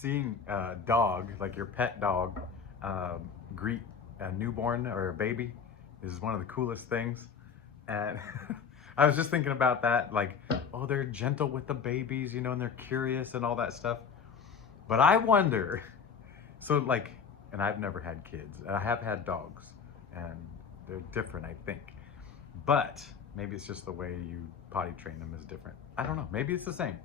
seeing a dog, like your pet dog, greet a newborn or a baby is one of the coolest things. And I was just thinking about that, like, oh, they're gentle with the babies, you know, and they're curious and all that stuff. But I wonder, so like, and I've never had kids, and I have had dogs, and they're different, I think. But maybe it's just the way you potty train them is different. I don't know. Maybe it's the same.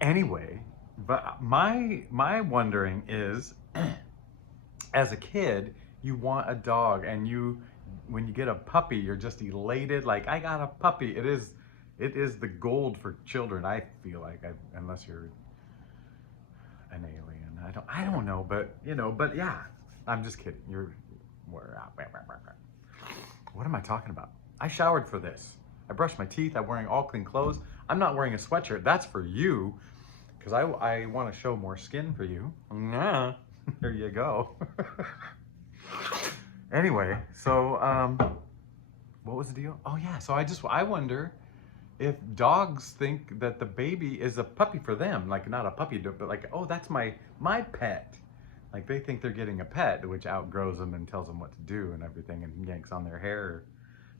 Anyway, but my wondering is, as a kid, you want a dog, and you, when you get a puppy, you're just elated. Like, I got a puppy. It is the gold for children. I feel like, unless you're an alien. I don't know, but you know, but yeah, I'm just kidding. We're out. What am I talking about? I showered for this. I brushed my teeth. I'm wearing all clean clothes. I'm not wearing a sweatshirt. That's for you, because I want to show more skin for you. Yeah, there you go. Anyway, so what was the deal? Oh yeah, so I wonder if dogs think that the baby is a puppy for them, like not a puppy, but like, oh, that's my pet. Like they think they're getting a pet, which outgrows them and tells them what to do and everything, and yanks on their hair,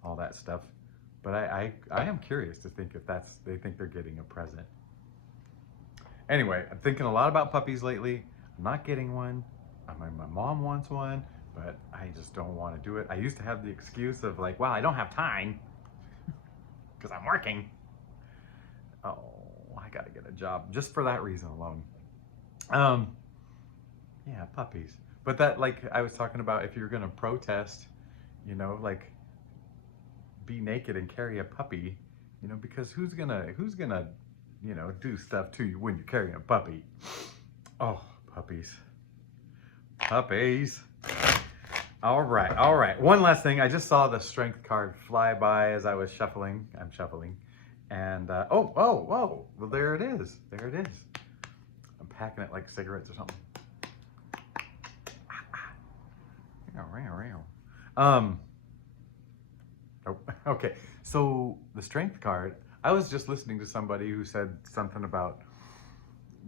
all that stuff. But I am curious to think if they think they're getting a present. Anyway, I'm thinking a lot about puppies lately. I'm not getting one. My mom wants one, but I just don't want to do it. I used to have the excuse of like, well, I don't have time because I'm working. Oh, I gotta get a job just for that reason alone. Yeah, puppies. But that, like I was talking about, if you're gonna protest, you know, like be naked and carry a puppy, you know, because who's gonna, you know, do stuff to you when you're carrying a puppy? Oh, puppies. Puppies. All right. One last thing. I just saw the strength card fly by as I was shuffling. I'm shuffling. And, oh, well, there it is. There it is. I'm packing it like cigarettes or something. Oh, okay. So the strength card, I was just listening to somebody who said something about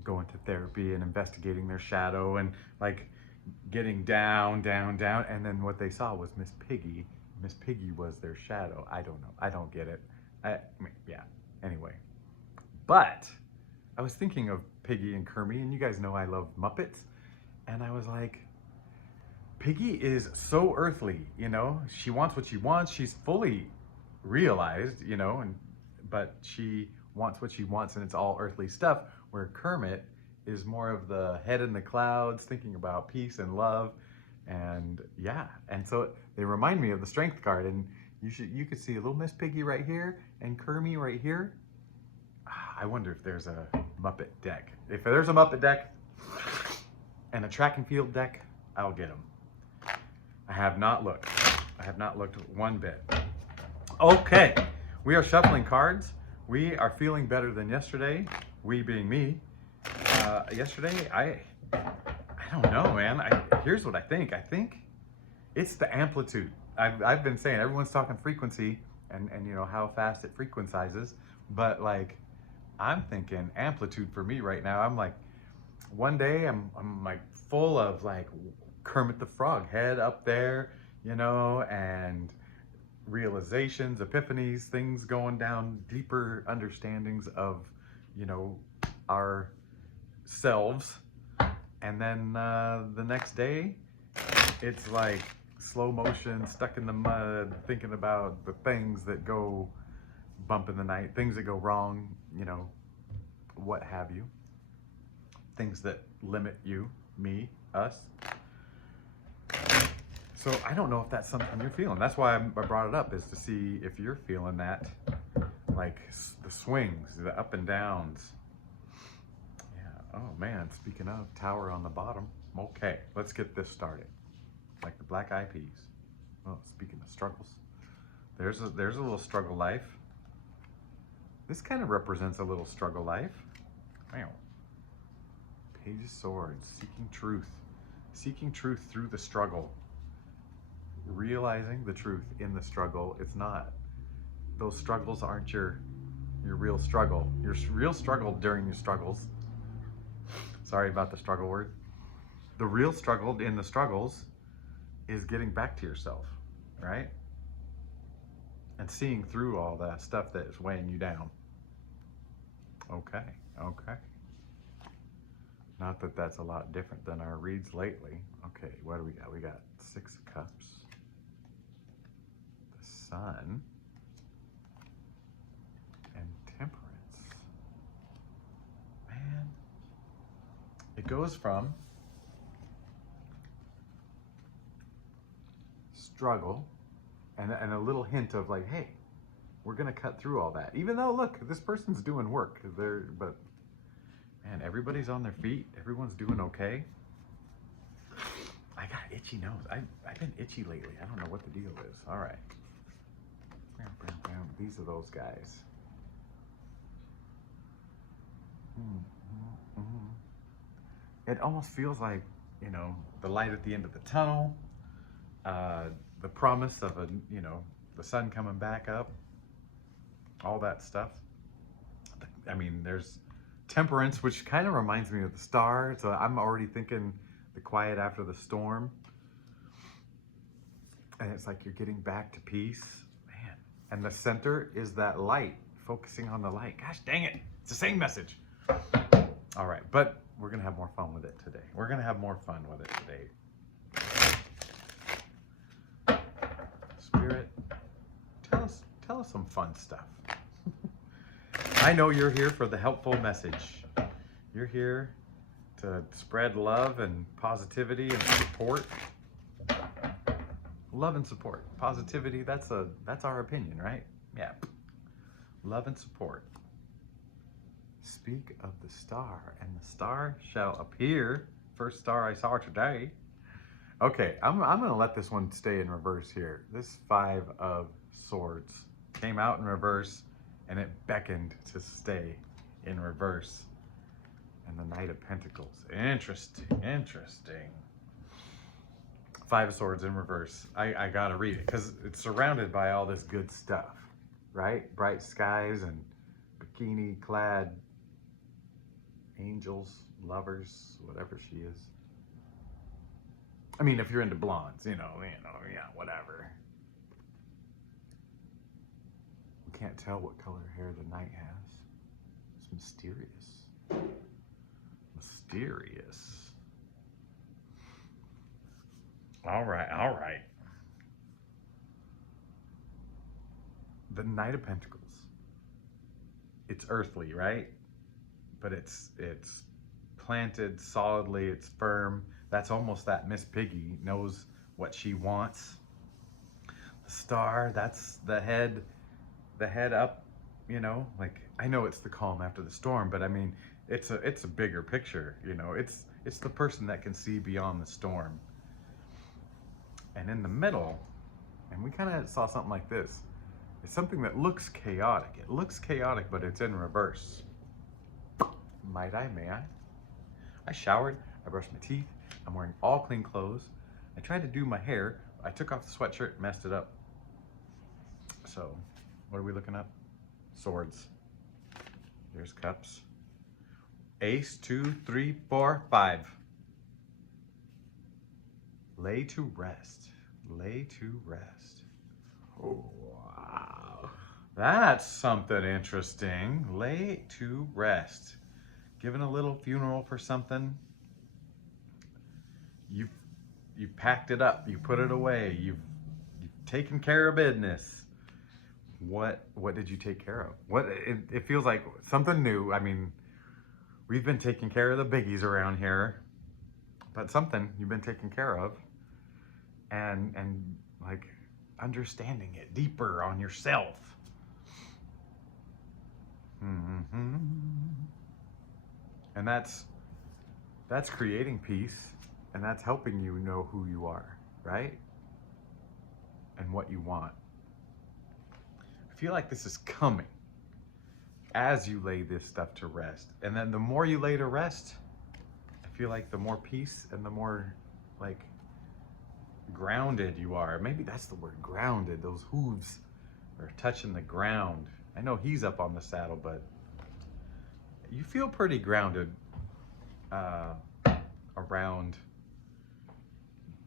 going to therapy and investigating their shadow and like getting down, and then what they saw was Miss Piggy. Miss Piggy was their shadow. I don't know. I don't get it. I mean, yeah. Anyway, but I was thinking of Piggy and Kermie, and you guys know I love Muppets, and I was like, Piggy is so earthly, you know. She wants what she wants. She's fully realized, you know, but she wants what she wants, and it's all earthly stuff. Where Kermit is more of the head in the clouds, thinking about peace and love, and yeah. And so they remind me of the strength card, and you could see a little Miss Piggy right here and Kermie right here. I wonder if there's a Muppet deck. If there's a Muppet deck and a track and field deck, I'll get them. I have not looked. I have not looked one bit. Okay, we are shuffling cards. We are feeling better than yesterday. We being me. Yesterday, I don't know, man. Here's what I think. I think it's the amplitude. I've been saying, everyone's talking frequency and you know how fast it frequentizes, but like I'm thinking amplitude for me right now. I'm like, one day I'm like full of like Kermit the Frog, head up there, you know, and realizations, epiphanies, things going down, deeper understandings of, you know, our selves. And then the next day, it's like slow motion, stuck in the mud, thinking about the things that go bump in the night, things that go wrong, you know, what have you. Things that limit you, me, us. So I don't know if that's something you're feeling. That's why I brought it up, is to see if you're feeling that, like the swings, the up and downs. Yeah, oh man, speaking of, tower on the bottom. Okay, let's get this started. Like the Black Eyed Peas. Well, speaking of struggles, there's a little struggle life. This kind of represents a little struggle life. Wow. Page of Swords, seeking truth. Seeking truth through the struggle. Realizing the truth in the struggle. It's not, those struggles aren't your real struggle. Your real struggle during your struggles. Sorry about the struggle word. The real struggle in the struggles is getting back to yourself, right? And seeing through all that stuff that is weighing you down. Okay, okay. Not that that's a lot different than our reads lately. Okay, what do we got? We got 6 of Cups, the Sun, and Temperance. Man, it goes from struggle and a little hint of like, hey, we're gonna cut through all that. Even though, look, this person's doing work. But man, everybody's on their feet. Everyone's doing okay. I got itchy nose. I've been itchy lately. I don't know what the deal is. All right. Bam, bam, bam. These are those guys. It almost feels like, you know, the light at the end of the tunnel, the promise of the sun coming back up, all that stuff. I mean, there's Temperance, which kind of reminds me of the Star. So I'm already thinking the quiet after the storm. And it's like you're getting back to peace, man. And the center is that light, focusing on the light. Gosh dang it, it's the same message. All right, but we're gonna have more fun with it today. We're gonna have more fun with it today. Spirit, tell us some fun stuff. I know you're here for the helpful message. You're here to spread love and positivity and support. Love and support. Positivity, that's our opinion, right? Yeah. Love and support. Speak of the star, and the star shall appear. First star I saw today. Okay, I'm gonna let this one stay in reverse here. This 5 of Swords came out in reverse, and it beckoned to stay in reverse. And the Knight of Pentacles. Interesting, interesting. 5 of Swords in reverse. I gotta read it because it's surrounded by all this good stuff, right? Bright skies and bikini clad angels, lovers, whatever she is. I mean, if you're into blondes, yeah, whatever. You can't tell what color hair the knight has. It's mysterious. Mysterious. All right, all right. The Knight of Pentacles. It's earthly, right? But it's planted solidly, it's firm. That's almost that Miss Piggy knows what she wants. The Star, that's the head up, like, I know it's the calm after the storm, but I mean, it's a bigger picture, it's the person that can see beyond the storm. And in the middle, and we kind of saw something like this, it's something that looks chaotic. It looks chaotic, but it's in reverse. Might I, may I? I showered, I brushed my teeth, I'm wearing all clean clothes. I tried to do my hair, I took off the sweatshirt, messed it up. So, what are we looking up? Swords. There's Cups. Ace, 2, 3, 4, 5. Lay to rest. Lay to rest. Oh, wow. That's something interesting. Lay to rest. Giving a little funeral for something. You've packed it up. You put it away. You've taken care of business. What did you take care of? It feels like something new. I mean, we've been taking care of the biggies around here, but something you've been taking care of, and like understanding it deeper on yourself. And that's creating peace, and that's helping you know who you are, right? And what you want. I feel like this is coming as you lay this stuff to rest. And then the more you lay to rest, I feel like the more peace and the more like grounded you are. Maybe that's the word, grounded. Those hooves are touching the ground. I know he's up on the saddle, but you feel pretty grounded uh, around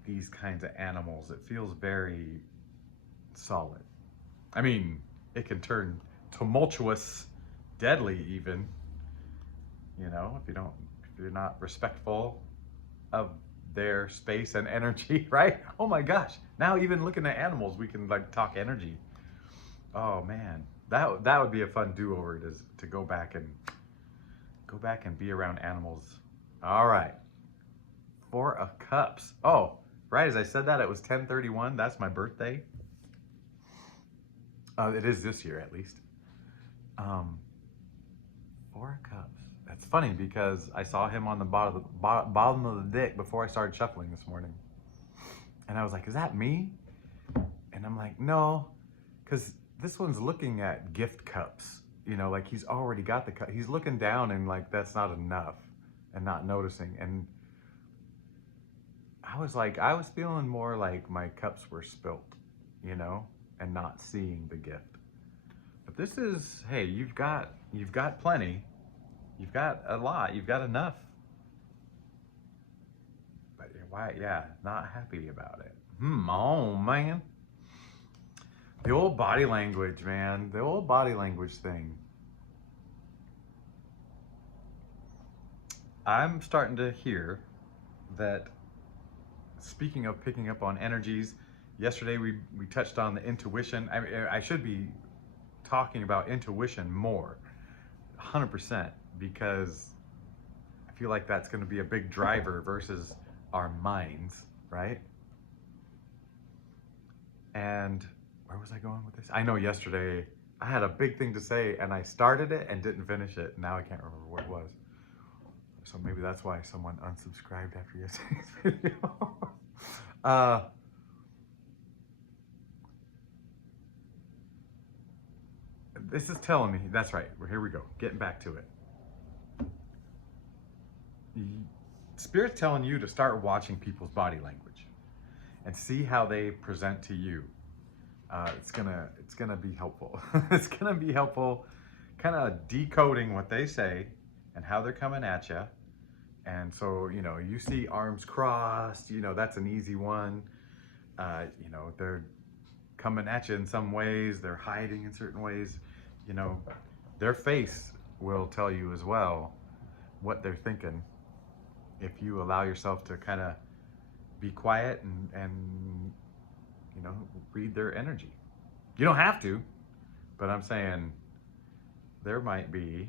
these kinds of animals. It feels very solid. I mean, it can turn tumultuous, deadly even, if you're not respectful of their space and energy, right? Oh my gosh. Now even looking at animals, we can like talk energy. Oh man. That would be a fun do-over to go back and be around animals. All right. 4 of Cups. Oh, right as I said that, it was 10/31. That's my birthday. It is this year at least. Um, 4 of Cups. That's funny because I saw him on the bottom of the deck before I started shuffling this morning. And I was like, is that me? And I'm like, no, because this one's looking at gift cups. Like he's already got the cup. He's looking down and like, that's not enough and not noticing. And I was feeling more like my cups were spilt, and not seeing the gift. But this is, hey, you've got plenty. You've got a lot. You've got enough. But why? Yeah, not happy about it. Oh man. The old body language, man. The old body language thing. I'm starting to hear that, speaking of picking up on energies, yesterday we touched on the intuition. I should be talking about intuition more, 100%, because I feel like that's going to be a big driver versus our minds, right? And where was I going with this? I know yesterday I had a big thing to say and I started it and didn't finish it. Now I can't remember what it was. So maybe that's why someone unsubscribed after yesterday's video. This is telling me, that's right, here we go, getting back to it. Spirit's telling you to start watching people's body language and see how they present to you. It's gonna be helpful. It's gonna be helpful, kind of decoding what they say and how they're coming at you. And so, you see arms crossed, that's an easy one. They're coming at you in some ways, they're hiding in certain ways. Their face will tell you as well what they're thinking if you allow yourself to kind of be quiet and read their energy. You don't have to, but I'm saying there might be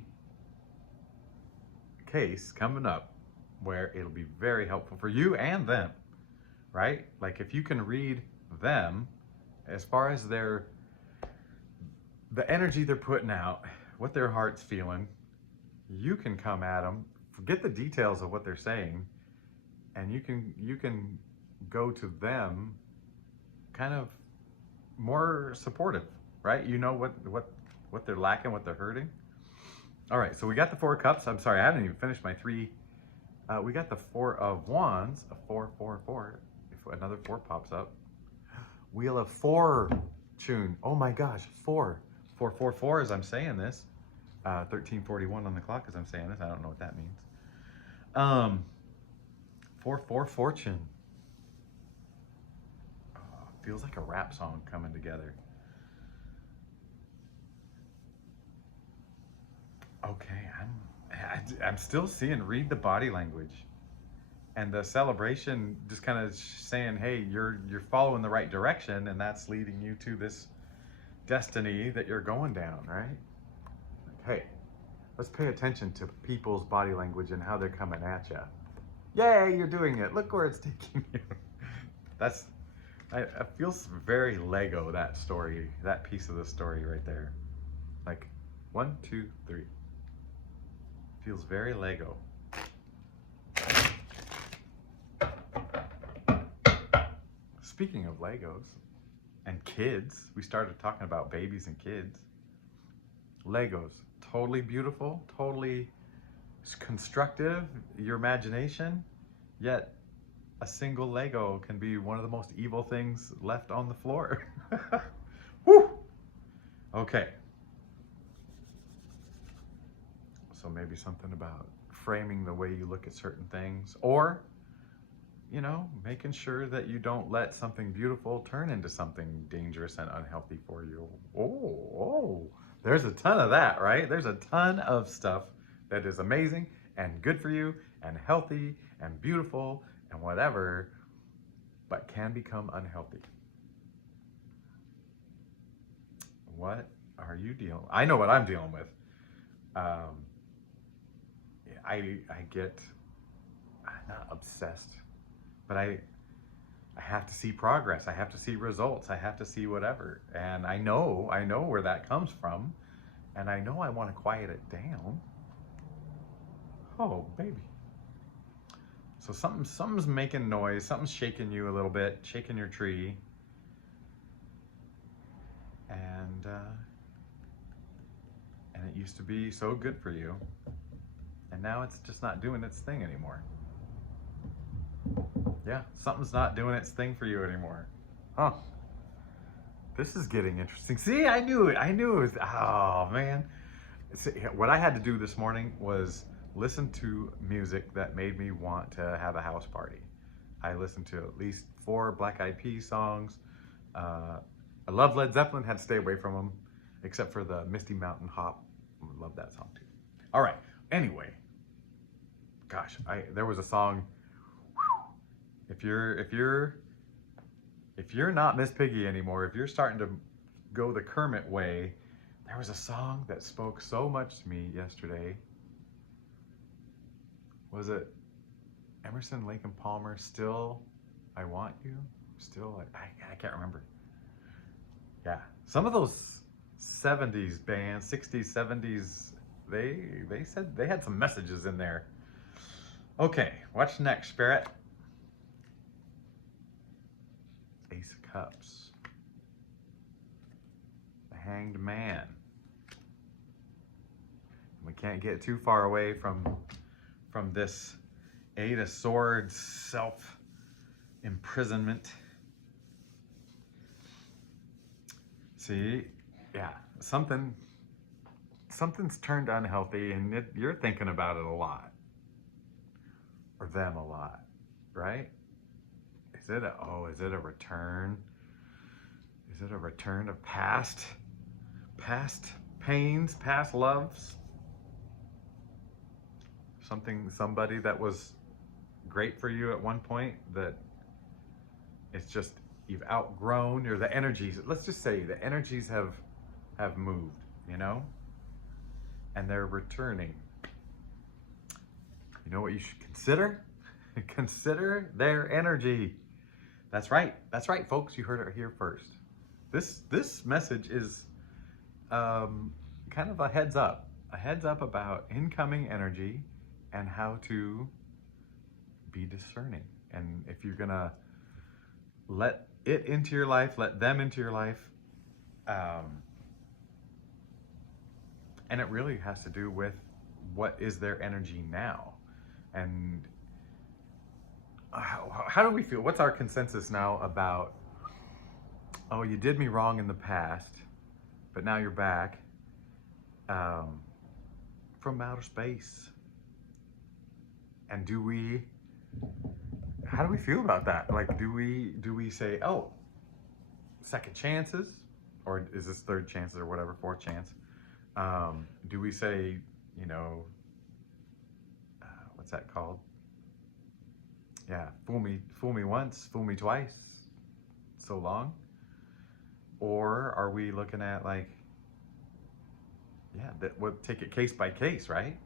a case coming up where it'll be very helpful for you and them, right? Like if you can read them as far as the energy they're putting out, what their heart's feeling, you can come at them, forget the details of what they're saying, and you can go to them kind of more supportive, right? What they're lacking, what they're hurting. All right, so we got the 4 of Cups. I'm sorry, I haven't even finished my 3. We got the 4 of Wands, a 4, 4, 4. If another 4 pops up. Wheel of Fortune. Oh my gosh, 4. 4, 4, 4 as I'm saying this. 13:41 on the clock as I'm saying this. I don't know what that means. 4, 4, Fortune. Feels like a rap song coming together. Okay, I'm still seeing read the body language, and the celebration just kind of saying, hey, you're following the right direction, and that's leading you to this destiny that you're going down, right? Hey, let's pay attention to people's body language and how they're coming at you. Yay, you're doing it. Look where it's taking you. It feels very Lego, that story, that piece of the story right there. Like 1, 2, 3. Feels very Lego. Speaking of Legos and kids, we started talking about babies and kids. Legos, totally beautiful, totally constructive, your imagination, yet a single Lego can be one of the most evil things left on the floor. Woo! Okay. So maybe something about framing the way you look at certain things, or, you know, making sure that you don't let something beautiful turn into something dangerous and unhealthy for you. Oh, there's a ton of that, right? There's a ton of stuff that is amazing and good for you and healthy and beautiful and whatever, but can become unhealthy. What are you dealing? I know what I'm dealing with. I get not obsessed, but I have to see progress. I have to see results. I have to see whatever. And I know where that comes from. And I know I want to quiet it down. Oh, baby. So something's making noise. Something's shaking you a little bit, shaking your tree. And it used to be so good for you. And now it's just not doing its thing anymore. Yeah, something's not doing its thing for you anymore. Huh. This is getting interesting. See, I knew it. Oh, man. See, what I had to do this morning was listen to music that made me want to have a house party. I listened to at least 4 Black Eyed Peas songs. I love Led Zeppelin, had to stay away from them, except for the Misty Mountain Hop. I love that song too. All right, anyway. Gosh, there was a song. If you're not Miss Piggy anymore, if you're starting to go the Kermit way, there was a song that spoke so much to me yesterday. Was it Emerson, Lake and Palmer? Still, I Want You? Still, I can't remember. Yeah, some of those 70s bands, 60s, 70s, they said they had some messages in there. Okay, what's next, Spirit? Ace of Cups. The Hanged Man. We can't get too far away from this 8 of Swords self-imprisonment. See, yeah, something's turned unhealthy, and you're thinking about it a lot. Or them a lot, right? Is it a return? Is it a return of past pains, past loves? Somebody that was great for you at one point that it's just you've outgrown, or the energies, let's just say the energies have moved, you know? And they're returning. You know what you should consider? Consider their energy. That's right, folks. You heard it here first. This message is kind of a heads up about incoming energy and how to be discerning. And if you're gonna let it into your life, let them into your life, and it really has to do with what is their energy now. And how do we feel? What's our consensus now about, oh, you did me wrong in the past, but now you're back from outer space? And how do we feel about that? Like, do we say, oh, second chances? Or is this third chances or whatever, fourth chance? Do we say, you know, what's that called? Yeah, fool me once, fool me twice, so long? Or are we looking at like, yeah, that we'll take it case by case, right?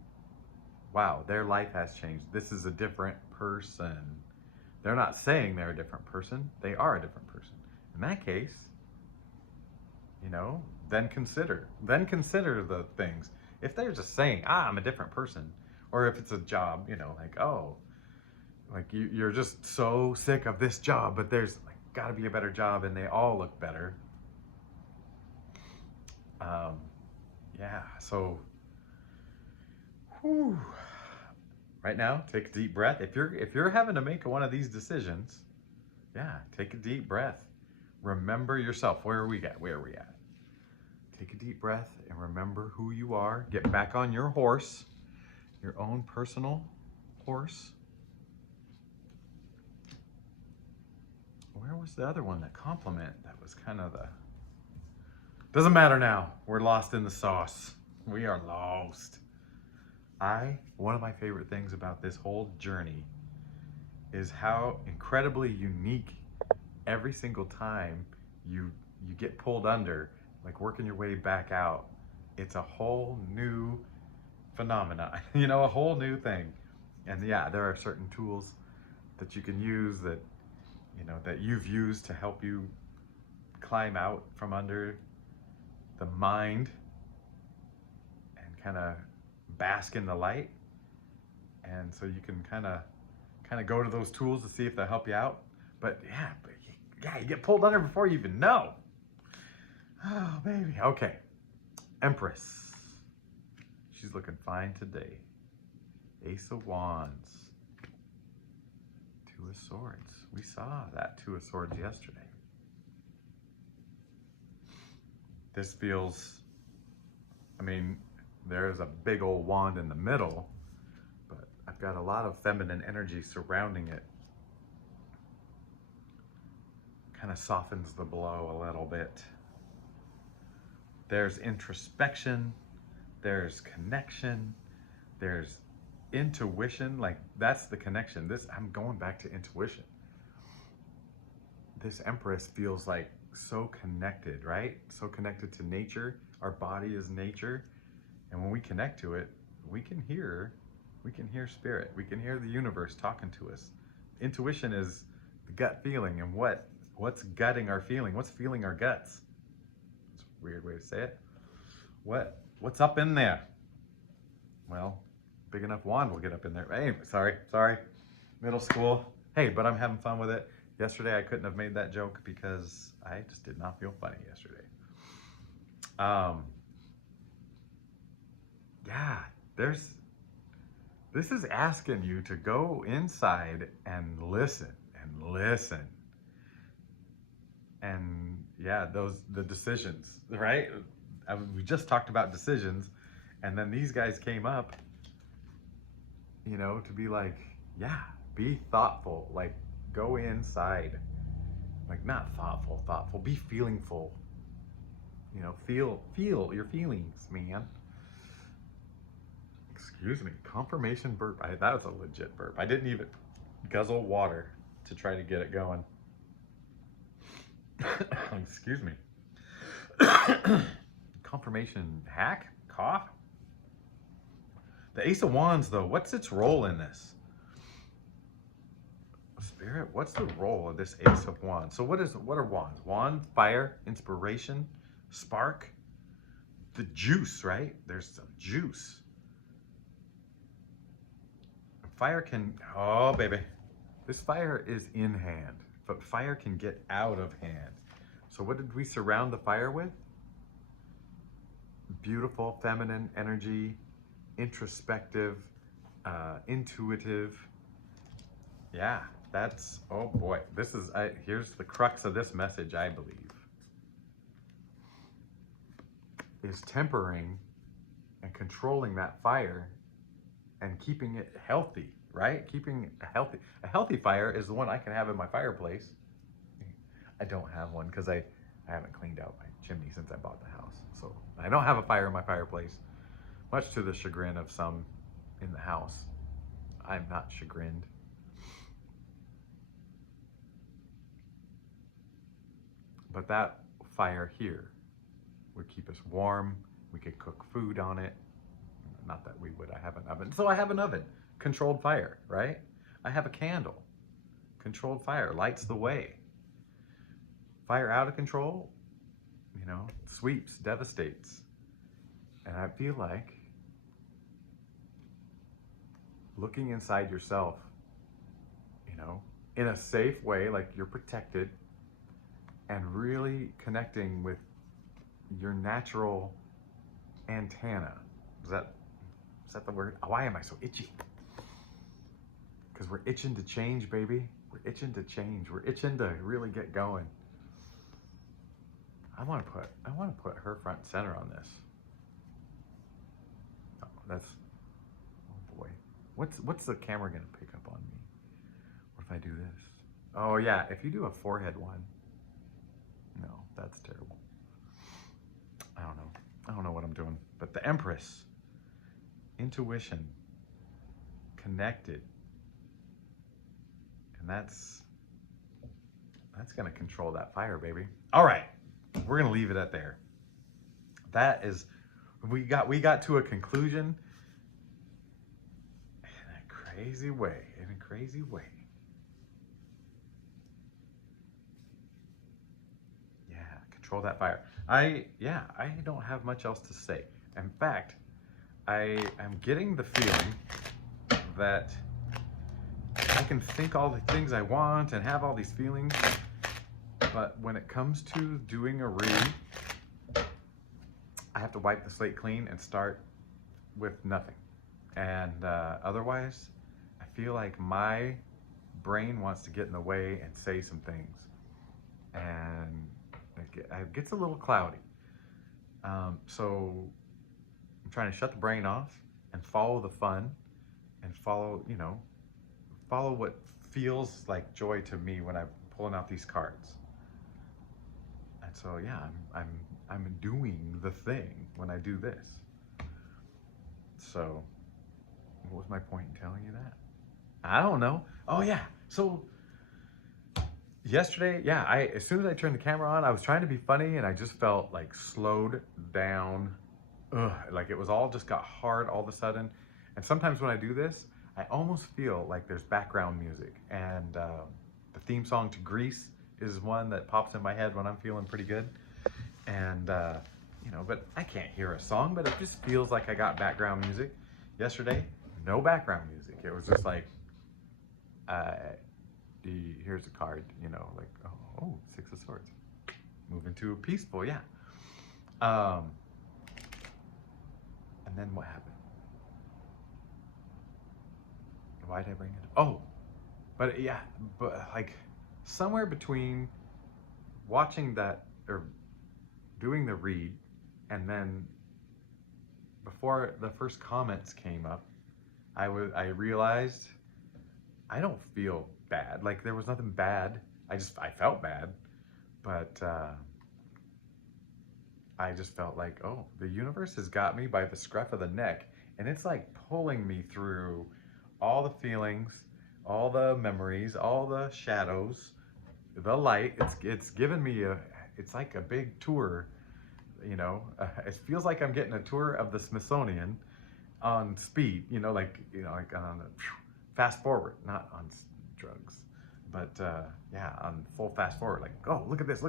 Wow, their life has changed. This is a different person. They're not saying they're a different person. They are a different person. In that case, you know, then consider the things. If they're just saying, I'm a different person, or if it's a job, you know, like, oh, like you're just so sick of this job, but there's like got to be a better job, and they all look better. Yeah, so whew. Right now, take a deep breath. If you're having to make one of these decisions, yeah, take a deep breath. Remember yourself. Where are we at? Take a deep breath and remember who you are. Get back on your horse your own personal horse. Where was the other one, that compliment? That was kind of the... Doesn't matter now. We're lost in the sauce. We are lost. One of my favorite things about this whole journey is how incredibly unique every single time you get pulled under, like working your way back out. It's a whole new phenomena, you know, a whole new thing. And yeah, there are certain tools that you can use that, you know, that you've used to help you climb out from under the mind and kind of bask in the light. And so you can kind of go to those tools to see if they'll help you out. But yeah, you get pulled under before you even know. Oh, baby. Okay. Empress. She's looking fine today. Ace of Wands. Two of Swords. We saw that Two of Swords yesterday. This feels, I mean, there's a big old wand in the middle, but I've got a lot of feminine energy surrounding it. Kind of softens the blow a little bit. There's introspection, there's connection, there's intuition. Like, that's the connection. I'm going back to intuition. This Empress feels like so connected, right? So connected to nature. Our body is nature. And when we connect to it, we can hear spirit. We can hear the universe talking to us. Intuition is the gut feeling, and what's gutting our feeling? What's feeling our guts? It's a weird way to say it. What's up in there? Well, big enough wand will get up in there. Hey, sorry. Middle school. Hey, but I'm having fun with it. Yesterday I couldn't have made that joke because I just did not feel funny yesterday. Yeah, this is asking you to go inside and listen. And yeah, the decisions, right? We just talked about decisions, and then these guys came up, you know, to be like, yeah, be thoughtful, like go inside, like not thoughtful, be feelingful, you know, feel your feelings, man. Excuse me, confirmation burp. That was a legit burp. I didn't even guzzle water to try to get it going. Excuse me. Confirmation hack? Cough? The Ace of Wands, though, what's its role in this? Spirit, what's the role of this Ace of Wands? So what are wands? Wand, fire, inspiration, spark, the juice, right? There's some juice. Fire can, oh baby, this fire is in hand, but fire can get out of hand. So what did we surround the fire with? Beautiful feminine energy, introspective, intuitive. Yeah, that's, oh boy, here's the crux of this message, I believe, is tempering and controlling that fire and keeping it healthy, right? Keeping a healthy fire is the one I can have in my fireplace. I don't have one because I haven't cleaned out my chimney since I bought the house. So I don't have a fire in my fireplace, much to the chagrin of some in the house. I'm not chagrined. But that fire here would keep us warm. We could cook food on it. Not that we would, I have an oven. So I have an oven, controlled fire, right? I have a candle, controlled fire, lights the way. Fire out of control, you know, sweeps, devastates. And I feel like looking inside yourself, you know, in a safe way, like you're protected, and really connecting with your natural antenna. Is that the word? Why am I so itchy? Because we're itching to change, baby. We're itching to change. We're itching to really get going. I want to put her front and center on this. Oh, that's, oh What's the camera gonna pick up on me? What if I do this? Oh yeah, if you do a forehead one, no, that's terrible. I don't know. I don't know what I'm doing. But the Empress, intuition, connected, and that's gonna control that fire, baby. All right, we're gonna leave it at there. That is, we got to a conclusion in a crazy way. In a crazy way. Yeah, control that fire. I don't have much else to say. In fact, I am getting the feeling that I can think all the things I want and have all these feelings, but when it comes to doing a read, I have to wipe the slate clean and start with nothing. And otherwise, I feel like my brain wants to get in the way and say some things. And it gets a little cloudy. So I'm trying to shut the brain off and follow the fun and follow what feels like joy to me when I'm pulling out these cards. And so yeah, I'm doing the thing when I do this. So what was my point in telling you that? I don't know. Oh yeah. So yesterday, yeah, as soon as I turned the camera on, I was trying to be funny and I just felt like slowed down. Like it was all just got hard all of a sudden. And sometimes when I do this, I almost feel like there's background music. And the theme song to Grease is one that pops in my head when I'm feeling pretty good. And, but I can't hear a song, but it just feels like I got background music. Yesterday, no background music. It was just like, here's a card, like, oh, Six of Swords. Moving to a peaceful, yeah. And then what happened? Why did I bring it up? Oh, but yeah, but like somewhere between watching that or doing the read and then before the first comments came up, I realized I don't feel bad. Like there was nothing bad. I felt bad, but I just felt like, oh, the universe has got me by the scruff of the neck and it's like pulling me through all the feelings, all the memories, all the shadows, the light. It's given me it's like a big tour, it feels like I'm getting a tour of the Smithsonian on speed, like on a fast forward, not on drugs, but yeah, on full fast forward, like, oh, look at this, oh,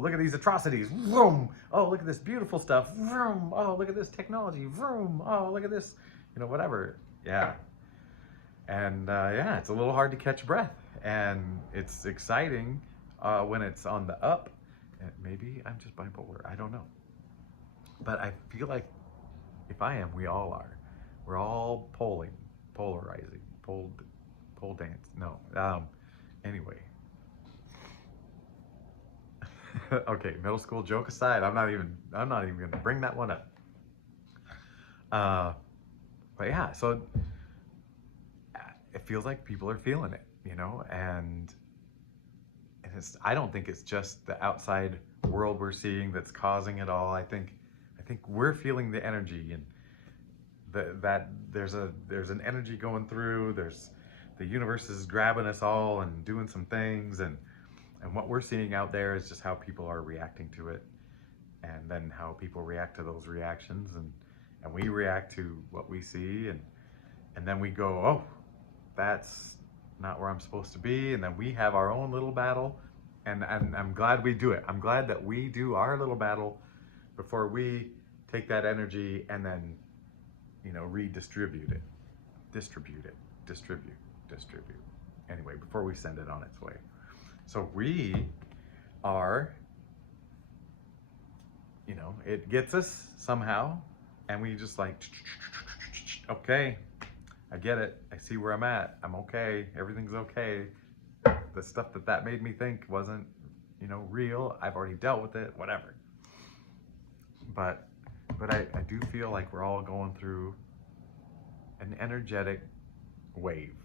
look at these atrocities, vroom, oh, look at this beautiful stuff, vroom, oh, look at this technology, vroom, oh, look at this, whatever. Yeah. And yeah, it's a little hard to catch breath. And it's exciting when it's on the up. And maybe I'm just bipolar. I don't know. But I feel like if I am, we all are. We're all polarizing, pole dance. No. Anyway. Okay, middle school joke aside, I'm not even gonna bring that one up. But yeah, so it feels like people are feeling it, and I don't think it's just the outside world we're seeing that's causing it all. I think we're feeling the energy, and that there's an energy going through. The universe is grabbing us all and doing some things, and what we're seeing out there is just how people are reacting to it, and then how people react to those reactions, and we react to what we see, and then we go, oh, that's not where I'm supposed to be, and then we have our own little battle, and I'm glad we do it. I'm glad that we do our little battle before we take that energy and then, redistribute it, distribute. Anyway, before we send it on its way. So we are, it gets us somehow, and we just like, okay, I get it. I see where I'm at. I'm okay. Everything's okay. The stuff that made me think wasn't, real. I've already dealt with it, whatever. But I do feel like we're all going through an energetic wave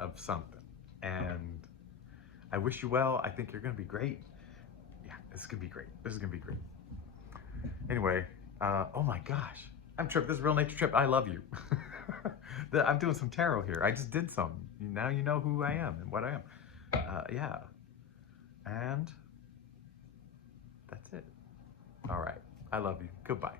of something. And I wish you well. I think you're going to be great. Yeah, this is going to be great. This is going to be great. Anyway, oh my gosh. I'm Trip. This is Real Nature Trip. I love you. I'm doing some tarot here. I just did some. Now you know who I am and what I am. Yeah. And that's it. All right. I love you. Goodbye.